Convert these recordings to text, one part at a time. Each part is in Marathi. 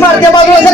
मारते बाजूला सर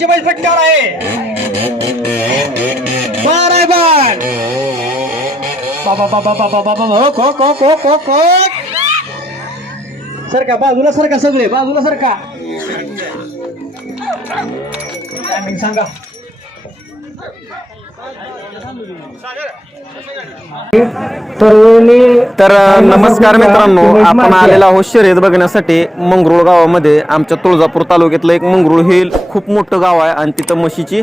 बारा बैल यांची पट्ट्यावर आहे. बारा बाण. बाबा बाबा बाबा बाबा हो को को को को को सरका बाजूला सरका सगळे बाजूला सरका. टायमिंग सांगा. तर नमस्कार मित्रांनो आपण आलेलो आहोत शर्यत बघण्यासाठी मंगरुळ गावामध्ये. आमच्या तुळजापूर तालुक्यातलं एक मंगरुळ हे खूप मोठं गाव आहे आणि तिथं म्हशीची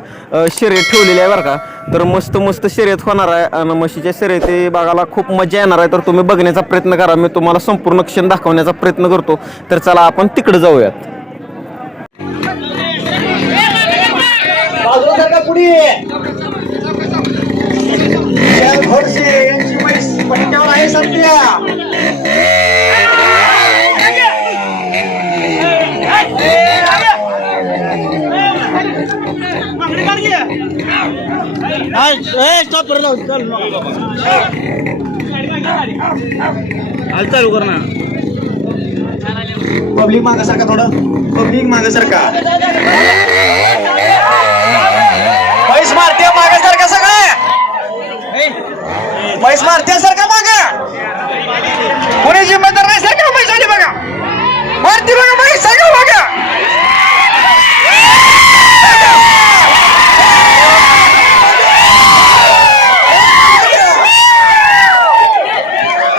शर्यत ठेवलेली आहे बरं का. तर मस्त मस्त शर्यत होणार आहे आणि म्हशीच्या शर्यती बघायला खूप मजा येणार आहे. तर तुम्ही बघण्याचा प्रयत्न करा. मी तुम्हाला संपूर्ण क्षण दाखवण्याचा प्रयत्न करतो. तर चला आपण तिकडे जाऊयात. पुढे. चालू कर ना पब्लिक मागासारखा थोडं. पब्लिक मागासारखा. पैस मारते मागास सारखा सगळे म्हैस मारते सारखा मागे कोणी जिम्मेदार नाही सारखा म्हैस आली बघा मारती बघा म्हैस सारखा मागे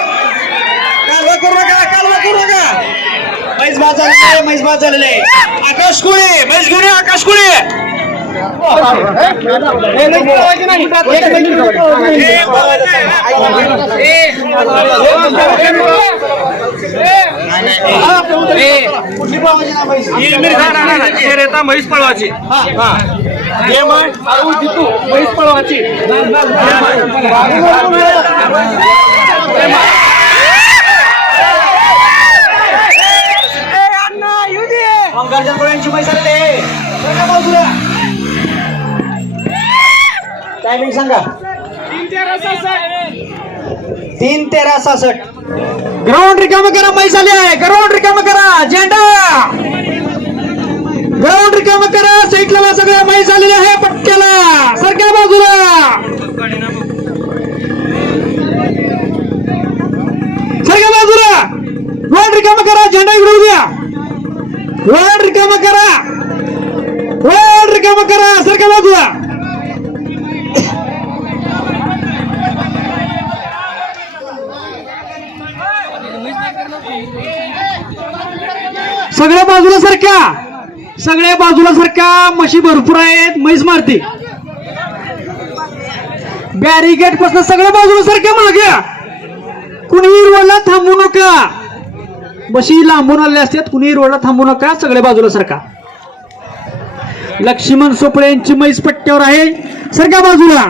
कालवा करू नका कालवा करू नका म्हैस बाद झालेले आहे म्हैस बाद झालेले आहे. आकाश कुळे घेऊन ये, आकाश कुळे? शर्यता म्हैस पळवाची मग. म्हैस पळवाची पंकजा गोळ्यांची सांगा बाजूला टायमिंग सांगा. तीन तेरा सासठ ग्राउंड रिकाम करा मैसाले आहे. ग्राउंड रिकाम करा झेंडा. ग्राउंड रिकाम करा साईडला सगळ्या म्हैस आलेल्या आहे पटक्याला सरक्या बाजूला सरक्या बाजूला ग्राउंड रिकाम करा झेंडा इकडे द्या ग्राउंड रिकाम करा ग्राउंड रिकाम करा सरका बाजूला सगळ्या बाजूला सारख्या सगळ्या बाजूला सारख्या म्हशी भरपूर आहेत म्हैस मारते. बॅरिगेटपासून सगळ्या बाजूला सारख्या मागे. कुणी रोडला थांबू नका. म्हशी लांबून आले असतात कुणी रोडला थांबू नका सगळ्या बाजूला सारखा लक्ष्मण सोपळे यांची मैस पट्ट्यावर आहे. सारख्या बाजूला.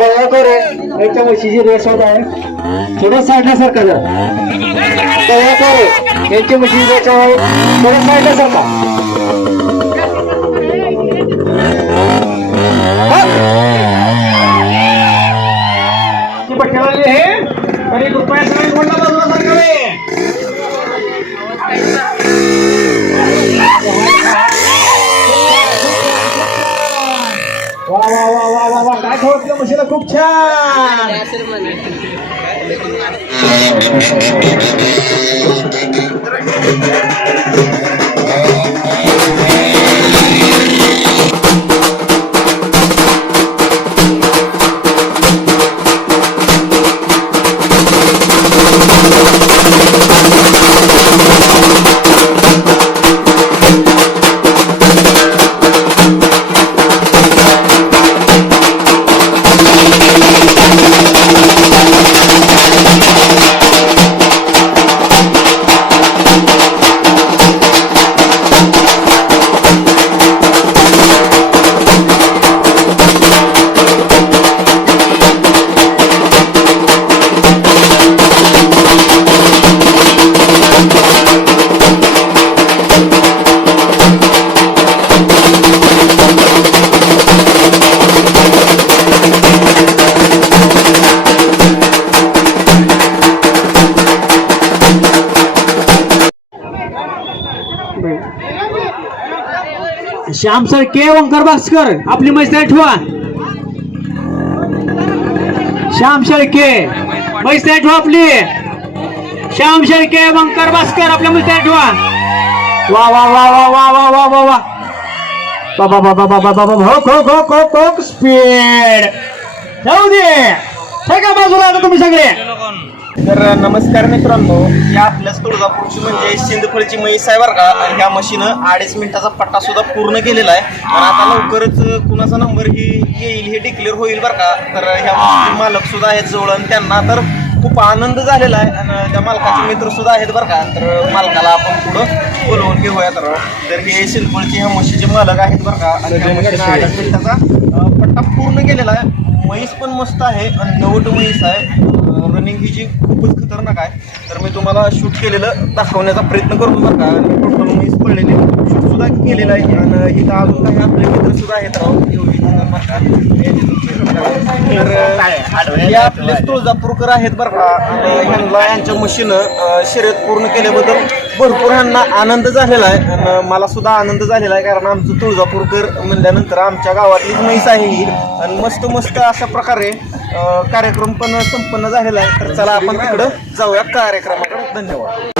दया करू याच्या म्हशीची रेस होत आहे. थोडं साईडला सारखा यांची म्हशीची रेस आहे. थोडं पटकणाले हे तरी वा वा वा वा वा वा काय खवतलं म्हशीला खूप छान! श्याम सर के ओंकार भास्कर आपली मैत्री ठेवा. श्याम शेळके मैत्री ठेवा आपली. श्याम शेळके ओंकार भास्कर आपल्या मैत्री ठेवा. वा वा वा वा वा वा वा वा वा. बाबा बाबा बाबा बाबा हो खो खो खो खो स्पीड जाऊ दे. ठेका बाजूला आता तुम्ही सगळे. तर नमस्कार मित्रांनो या आपल्याच तुळजापूरची म्हणजे सिंदफळची म्हैस आहे बरं का आणि ह्या म्हशीनं अडीच मिनिटाचा पट्टा सुद्धा पूर्ण केलेला आहे. आणि आता लवकरच कुणाचा नंबर ही येईल हे डिक्लेअर होईल बरं का. तर ह्या म्हशीचे मालक सुद्धा आहेत जवळ आणि त्यांना तर खूप आनंद झालेला आहे. आणि त्या मालकाचे मित्र सुद्धा आहेत बरं का. तर मालकाला आपण पुढं बोलवून घेऊया तर तर हे सिंदफळची ह्या म्हशीचे मालक आहेत बरं का. आणि अडीच मिनिटाचा पट्टा पूर्ण केलेला आहे. म्हैस पण मस्त आहे आणि नवट म्हैस आहे. रनिंग ही जी खूपच खतरनाक आहे. तर मी तुम्हाला शूट केलेलं दाखवण्याचा प्रयत्न करतो बरं का. आणि टोटल म्हैस पडलेली शूट सुद्धा केलेलं आहे. आणि इथं अजून काही आपले मित्र सुद्धा आहेत राव. तर आपले तुळजापूरकर आहेत बरं का. आणि ह्यांना यांच्या मशीनं शर्यत पूर्ण केल्याबद्दल भरपूर ह्यांना आनंद झालेला आहे. आणि मला सुद्धा आनंद झालेला आहे कारण आमचं तुळजापूरकर म्हणल्यानंतर आमच्या गावातलीच म्हैस आहे ही. आणि मस्त मस्त अशा प्रकारे कार्यक्रम पण संपन्न झालेला आहे. तर चला आपण तिकडं जाऊया कार्यक्रमाकडे. धन्यवाद.